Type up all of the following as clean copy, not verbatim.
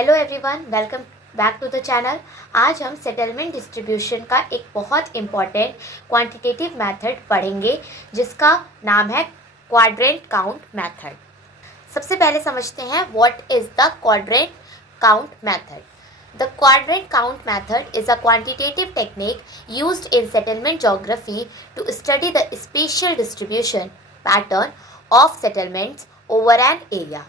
Hello everyone, welcome back to the channel. आज हम settlement distribution का एक बहुत इम्पॉर्टेंट क्वांटिटेटिव मेथड पढ़ेंगे जिसका नाम है क्वाड्रेंट काउंट मेथड। सबसे पहले समझते हैं what is the quadrant count method. The quadrant count method is a quantitative technique used in settlement geography to study the spatial distribution pattern of settlements over an area.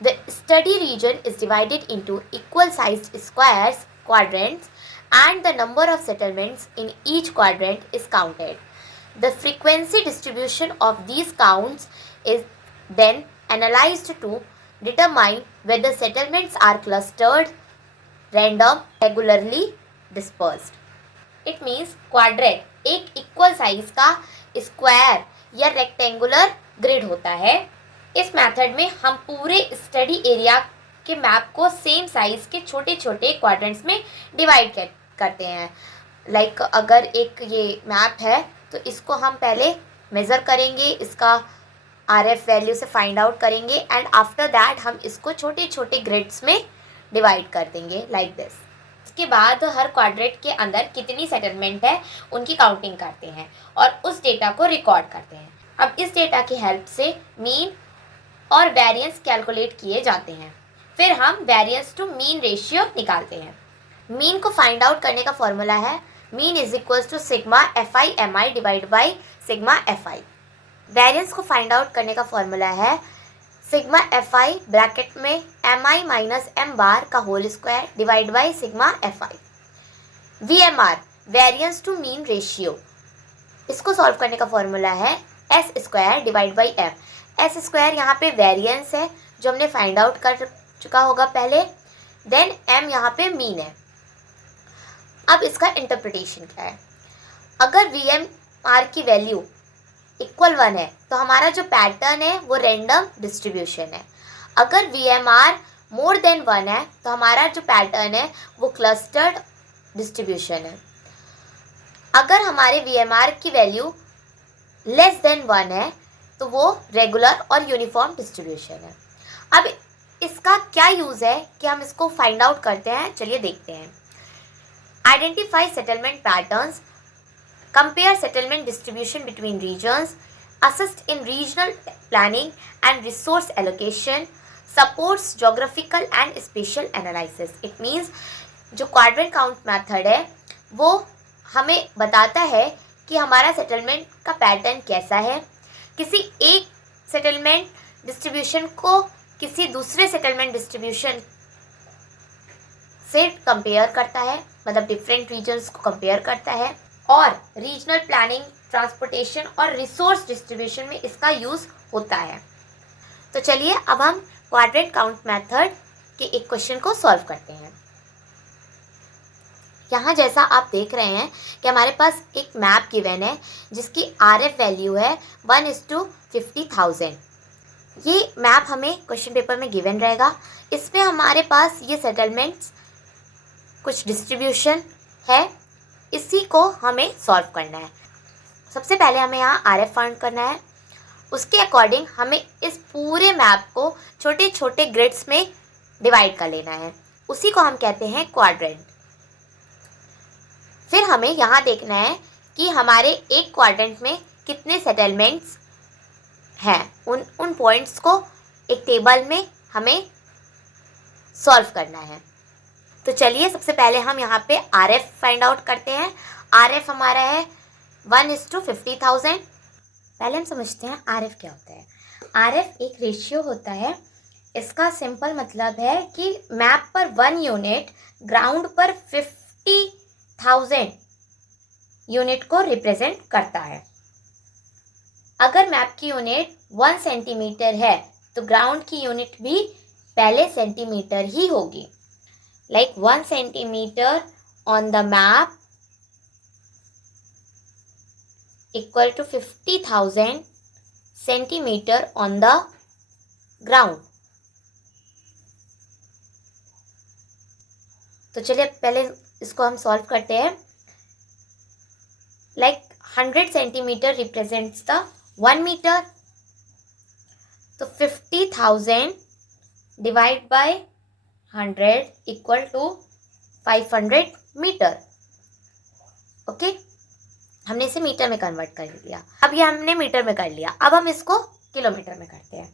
The study region is divided into equal-sized squares, quadrants, and the number of settlements in each quadrant is counted. The frequency distribution of these counts is then analyzed to determine whether settlements are clustered, random, regularly dispersed. It means quadrant एक equal size का square या rectangular grid होता है। इस method में हम पूरे study area के मैप को सेम साइज के छोटे छोटे क्वाड्रेंट्स में डिवाइड करते हैं। लाइक अगर एक ये मैप है तो इसको हम पहले मेज़र करेंगे, इसका RF वैल्यू से फाइंड आउट करेंगे एंड आफ्टर दैट हम इसको छोटे छोटे ग्रिड्स में डिवाइड कर देंगे लाइक दिस। इसके बाद हर क्वाड्रेंट के अंदर कितनी सेटलमेंट है उनकी काउंटिंग करते हैं और उस डेटा को रिकॉर्ड करते हैं। अब इस डेटा की हेल्प से मीन और वेरिएंस कैलकुलेट किए जाते हैं। फिर हम वेरिएंस टू मीन रेशियो निकालते हैं। मीन को फाइंड आउट करने का फॉर्मूला है mean is equals to sigma FI MI divide by sigma FI। Variance को फाइंड आउट करने का फॉर्मूला है सिग्मा FI ब्रैकेट में MI माइनस M बार का whole square divide by sigma FI। VMR variance to mean ratio, इसको solve करने का formula है S square divide by M। S square यहाँ पे वेरिएंस है जो हमने फाइंड आउट कर चुका होगा पहले, देन M यहाँ पे मीन है। अब इसका इंटरप्रिटेशन क्या है। अगर VMR की वैल्यू इक्वल 1 है तो हमारा जो पैटर्न है वो रैंडम डिस्ट्रीब्यूशन है। अगर VMR मोर देन 1 है तो हमारा जो पैटर्न है वो क्लस्टर्ड डिस्ट्रीब्यूशन है। अगर हमारे VMR की वैल्यू लेस देन 1 है तो वो रेगुलर और यूनिफॉर्म डिस्ट्रीब्यूशन है। अब इसका क्या यूज़ है कि हम इसको फाइंड आउट करते हैं, चलिए देखते हैं। Identify settlement patterns, compare settlement distribution between regions, assist in regional planning and resource allocation, supports geographical and spatial analysis. It means जो quadrant count method है वो हमें बताता है कि हमारा सेटलमेंट का पैटर्न कैसा है, किसी एक सेटलमेंट डिस्ट्रीब्यूशन को किसी दूसरे सेटलमेंट डिस्ट्रीब्यूशन से कंपेयर करता है, मतलब डिफरेंट रीजन्स को कंपेयर करता है, और रीजनल प्लानिंग, ट्रांसपोर्टेशन और रिसोर्स डिस्ट्रीब्यूशन में इसका यूज़ होता है। तो चलिए अब हम क्वाड्रेंट काउंट मेथड के एक क्वेश्चन को सॉल्व करते हैं। यहाँ जैसा आप देख रहे हैं कि हमारे पास एक मैप गिवन है जिसकी RF वैल्यू है 1:50,000। ये मैप हमें क्वेश्चन पेपर में गिवन रहेगा। इसमें हमारे पास ये सेटलमेंट्स कुछ डिस्ट्रीब्यूशन है, इसी को हमें सॉल्व करना है। सबसे पहले हमें यहाँ RF फाइंड करना है। उसके अकॉर्डिंग हमें इस पूरे मैप को छोटे छोटे ग्रिड्स में डिवाइड कर लेना है, उसी को हम कहते हैं क्वाड्रेंट। फिर हमें यहाँ देखना है कि हमारे एक क्वाड्रेंट में कितने सेटलमेंट्स हैं, उन पॉइंट्स को एक टेबल में हमें सॉल्व करना है। तो चलिए सबसे पहले हम यहाँ पे RF फाइंड आउट करते हैं। RF हमारा है 1:50,000। पहले हम समझते हैं RF क्या होता है। RF एक रेशियो होता है। इसका सिंपल मतलब है कि मैप पर 1 यूनिट ग्राउंड पर 50,000 यूनिट को रिप्रेजेंट करता है। अगर मैप की यूनिट 1 सेंटीमीटर है तो ग्राउंड की यूनिट भी पहले सेंटीमीटर ही होगी। Like 1 centimeter on the map equal to 50,000 centimeter on the ground. तो चलिए पहले इसको हम सॉल्व करते हैं। Like 100 centimeter represents the 1 meter, तो 50,000 divide by 100 equal to 500 metre. Okay, हमने इसे मीटर में कन्वर्ट कर लिया। अब ये हमने मीटर में कर लिया, अब हम इसको किलोमीटर में करते हैं।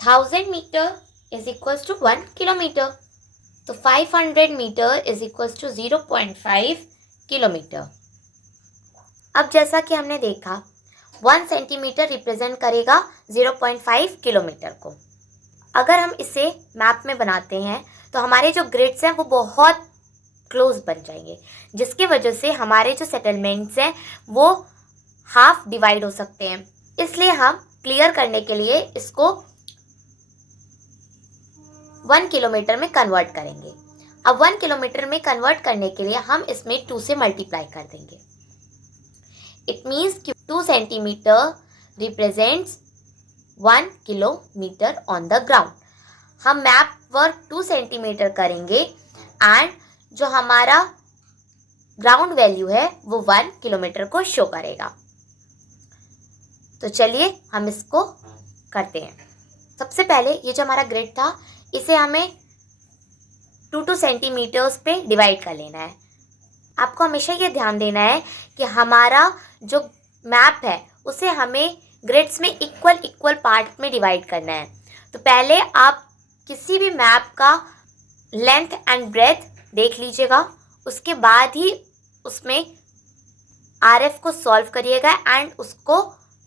1000 metre is equal to 1 kilometre, तो 500 metre is equal to 0.5 kilometre. अब जैसा कि हमने देखा 1 सेंटीमीटर रिप्रेजेंट करेगा 0.5 किलोमीटर को। अगर हम इसे मैप में बनाते हैं तो हमारे जो ग्रिड्स हैं वो बहुत क्लोज बन जाएंगे, जिसकी वजह से हमारे जो सेटलमेंट्स हैं वो हाफ डिवाइड हो सकते हैं। इसलिए हम क्लियर करने के लिए इसको 1 किलोमीटर में कन्वर्ट करेंगे। अब 1 किलोमीटर में कन्वर्ट करने के लिए हम इसमें 2 से मल्टीप्लाई कर देंगे। इट मीन्स कि 2 centimetre represents 1 kilometre on the ground. हम मैप वर्क 2 सेंटीमीटर करेंगे एंड जो हमारा ग्राउंड वैल्यू है वो 1 किलोमीटर को शो करेगा। तो चलिए हम इसको करते हैं। सबसे पहले ये जो हमारा ग्रिड था इसे हमें 2 सेंटीमीटर्स पे डिवाइड कर लेना है। आपको हमेशा ये ध्यान देना है कि हमारा जो मैप है उसे हमें ग्रिड्स में इक्वल पार्ट में डिवाइड करना है। तो पहले आप किसी भी मैप का लेंथ एंड ब्रेथ देख लीजिएगा, उसके बाद ही उसमें आरएफ को सॉल्व करिएगा एंड उसको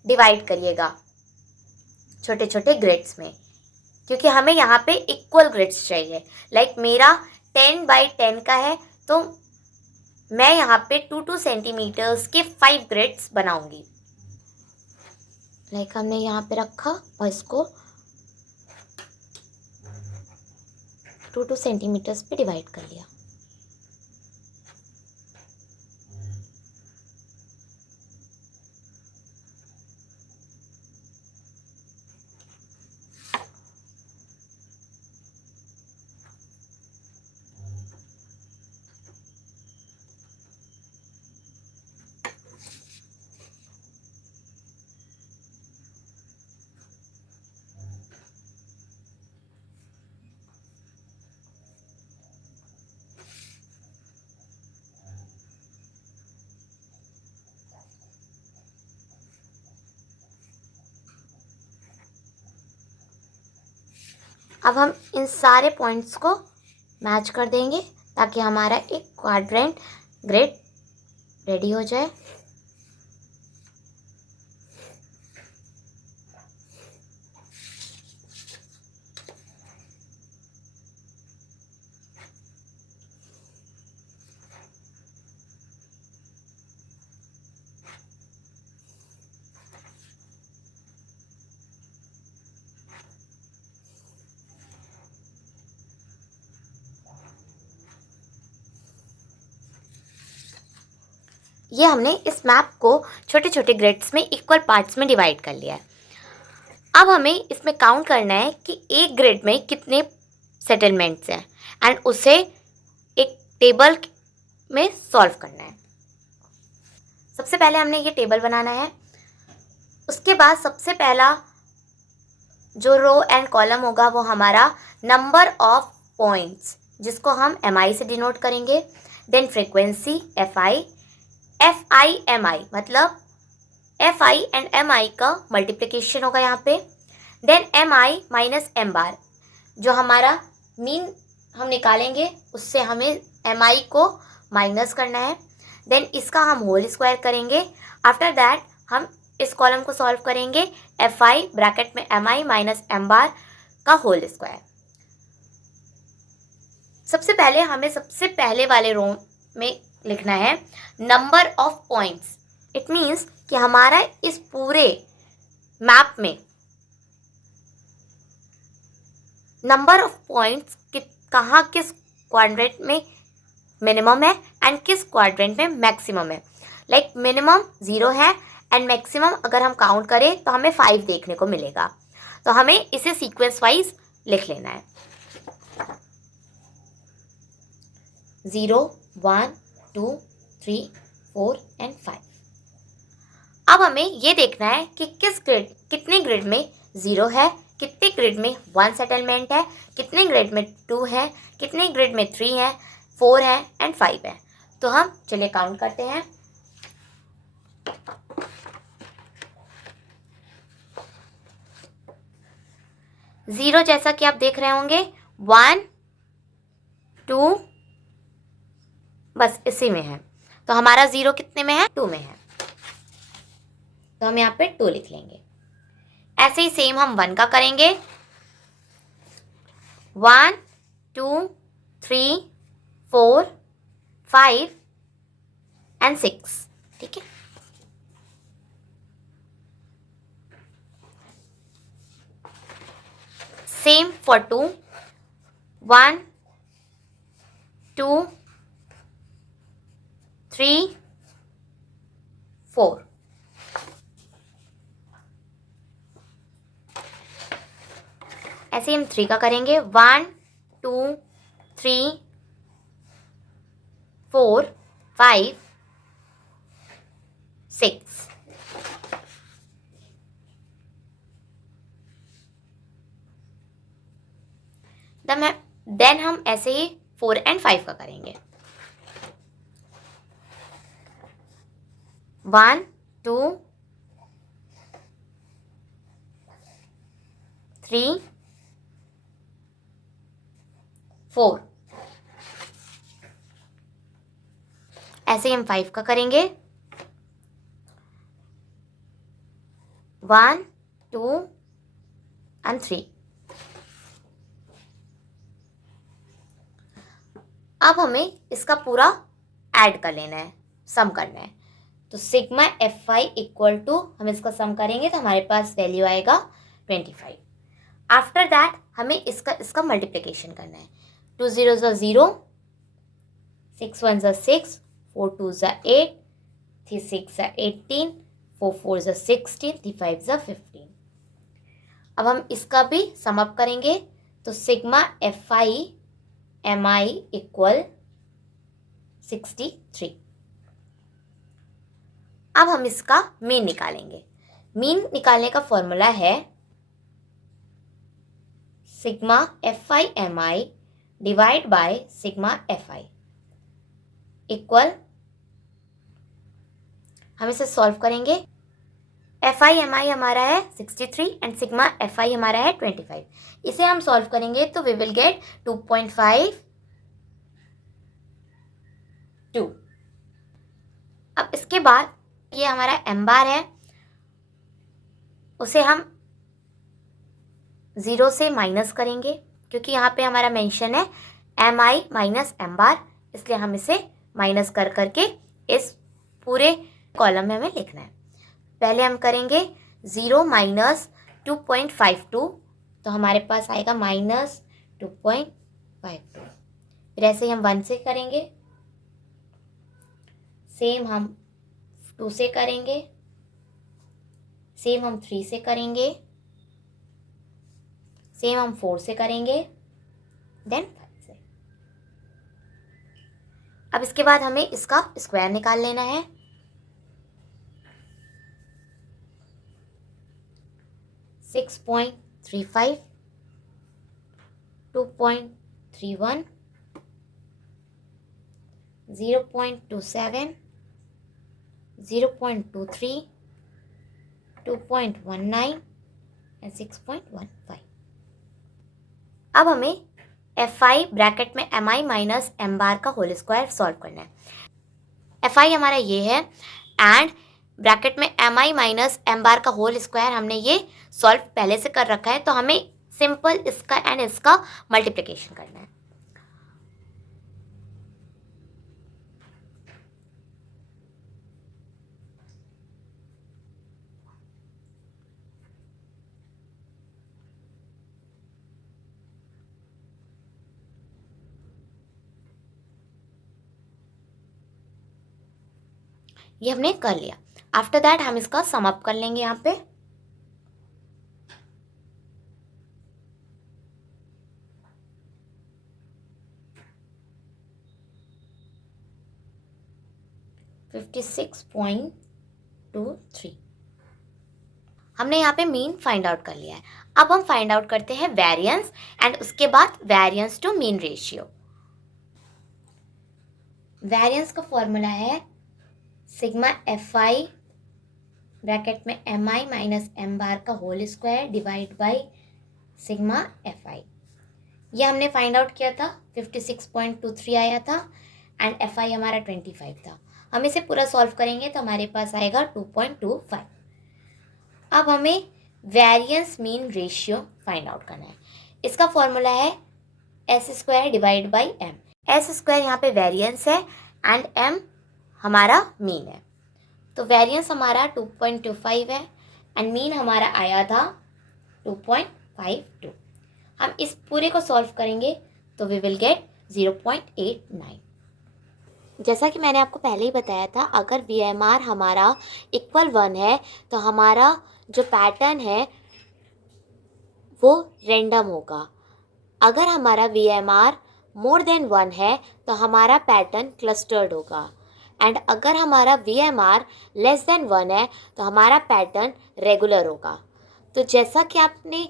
डिवाइड करिएगा छोटे छोटे ग्रिड्स में, क्योंकि हमें यहाँ पे इक्वल ग्रिड्स चाहिए। लाइक मेरा 10 बाई 10 का है तो मैं यहाँ पे 2 सेंटीमीटर्स के 5 ग्रिड्स बनाऊंगी। लाइक हमने यहाँ पे रखा और इसको 2 सेंटीमीटर्स पे डिवाइड कर लिया। अब हम इन सारे पॉइंट्स को मैच कर देंगे ताकि हमारा एक क्वाड्रेंट ग्रिड रेडी हो जाए। ये हमने इस मैप को छोटे छोटे ग्रिड्स में इक्वल पार्ट्स में डिवाइड कर लिया है। अब हमें इसमें काउंट करना है कि एक ग्रिड में कितने सेटलमेंट्स हैं एंड उसे एक टेबल में सॉल्व करना है। सबसे पहले हमने ये टेबल बनाना है। उसके बाद सबसे पहला जो रो एंड कॉलम होगा वो हमारा नंबर ऑफ पॉइंट्स, जिसको हम MI से डिनोट करेंगे। देन फ्रीक्वेंसी FI MI, मतलब FI एंड MI का मल्टीप्लिकेशन होगा यहाँ पे। देन MI माइनस M बार, जो हमारा मीन हम निकालेंगे उससे हमें MI को माइनस करना है। देन इसका हम होल स्क्वायर करेंगे। आफ्टर दैट हम इस कॉलम को सॉल्व करेंगे FI ब्रैकेट में MI माइनस M बार का होल स्क्वायर। सबसे पहले हमें सबसे पहले वाले रो में लिखना है number of points. It means कि हमारा इस पूरे मैप में नंबर ऑफ पॉइंट्स कहाँ किस क्वाड्रेंट में मिनिमम है एंड किस क्वाड्रेंट में मैक्सिमम है। लाइक मिनिमम 0 है एंड मैक्सिमम अगर हम काउंट करें तो हमें 5 देखने को मिलेगा। तो हमें इसे सीक्वेंस वाइज लिख लेना है। 0 1 2 3 4 एंड 5। अब हमें ये देखना है कि कितने ग्रिड में 0 है, कितने ग्रिड में 1 सेटलमेंट है, कितने ग्रिड में 2 है, कितने ग्रिड में 3 है, 4 है एंड 5 है। तो हम चलिए काउंट करते हैं। जीरो जैसा कि आप देख रहे होंगे 1 2 बस इसी में है। तो हमारा जीरो कितने में है? 2 में है, तो हम यहाँ पे 2 लिख लेंगे। ऐसे ही सेम हम 1 का करेंगे। 1 2 3 4 5 एंड 6। ठीक है, सेम फॉर 2। 1 2 3 4। ऐसे हम 3 का करेंगे। 1 2 3 4 5 6। देन हम ऐसे ही 4 एंड 5 का करेंगे। 1 2 3 4। ऐसे ही हम 5 का करेंगे। 1 2 एंड 3। अब हमें इसका पूरा ऐड कर लेना है, सम करना है। तो sigma f i equal to, हम इसका सम करेंगे तो हमारे पास वैल्यू आएगा 25। आफ्टर दैट हमें इसका मल्टीप्लिकेशन करना है। 2 0 0, 6 1 6, 4 2 8, 3 6 18, 4 4 16, 3 5 15। अब हम इसका भी सम अप करेंगे। तो sigma f I am I equal 63। अब हम इसका मीन निकालेंगे। मीन निकालने का फॉर्मूला है sigma f I am I divide by sigma f i equal, हम इसे सॉल्व करेंगे। एफ आई एम आई हमारा है 63 एंड सिग्मा एफ आई हमारा है 25। इसे हम सॉल्व करेंगे तो वी विल गेट 2.52। अब इसके बाद ये हमारा एम बार है, उसे हम 0 से माइनस करेंगे क्योंकि यहाँ पे हमारा मेंशन है एम आई माइनस एम बार, इसलिए हम इसे माइनस कर करके इस पूरे कॉलम में हमें लिखना है। पहले हम करेंगे 0 माइनस 2.52, तो हमारे पास आएगा माइनस 2.52। फिर ऐसे ही हम 1 से करेंगे, सेम हम 2 से करेंगे, सेम हम 3 से करेंगे, सेम हम 4 से करेंगे, देन 5 से। अब इसके बाद हमें इसका स्क्वायर निकाल लेना है। 6.35, 2.31, 0.27, 0.23, 2.19 एंड 6.15। अब हमें एफ आई ब्रैकेट में m i minus m bar का होल स्क्वायर सॉल्व करना है। एफ आई हमारा ये है एंड ब्रैकेट में m i minus m bar का होल स्क्वायर हमने ये सॉल्व पहले से कर रखा है, तो हमें सिंपल इसका एंड इसका मल्टीप्लिकेशन करना है। ये हमने कर लिया। आफ्टर दैट हम इसका सम अप कर लेंगे यहाँ पे। $56.23 हमने यहाँ पे मीन फाइंड आउट कर लिया है। अब हम फाइंड आउट करते हैं वेरिएंस एंड उसके बाद variance to mean ratio. Variance का फॉर्मूला है सिग्मा एफ आई ब्रैकेट में m i minus m bar का whole square divide by sigma f i. ये हमने फाइंड आउट किया था, 56.23 आया था एंड एफ आई हमारा 25 था। हम इसे पूरा सॉल्व करेंगे तो हमारे पास आएगा 2.25। अब हमें variance mean ratio find out करना है। इसका फॉर्मूला है s square divide by m. S square यहाँ पे वेरिएंस है एंड एम हमारा मीन है। तो वेरिएंस हमारा 2.25 है एंड मीन हमारा आया था 2.52। हम इस पूरे को सॉल्व करेंगे तो वी विल गेट 0.89। जैसा कि मैंने आपको पहले ही बताया था, अगर VMR हमारा इक्वल 1 है तो हमारा जो पैटर्न है वो रेंडम होगा। अगर हमारा VMR मोर देन 1 है तो हमारा पैटर्न क्लस्टर्ड होगा एंड अगर हमारा VMR लेस देन 1 है तो हमारा पैटर्न रेगुलर होगा। तो जैसा कि आपने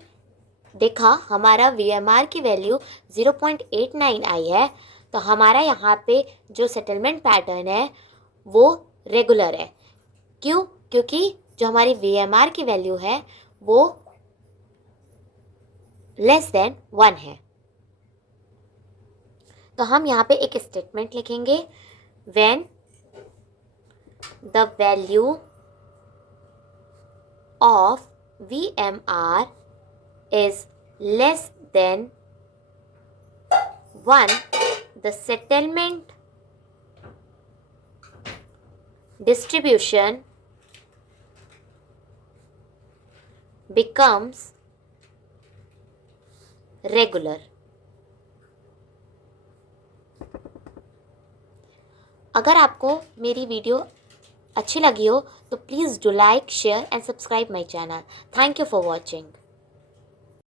देखा हमारा VMR की वैल्यू 0.89 आई है, तो हमारा यहाँ पे जो सेटलमेंट पैटर्न है वो रेगुलर है। क्यों? क्योंकि जो हमारी VMR की वैल्यू है वो लेस देन 1 है। तो हम यहाँ पे एक स्टेटमेंट लिखेंगे, when the value of VMR is less than 1, the settlement distribution becomes regular। अगर आपको मेरी वीडियो अच्छी लगी हो तो please do like, share and subscribe my channel. Thank you for watching.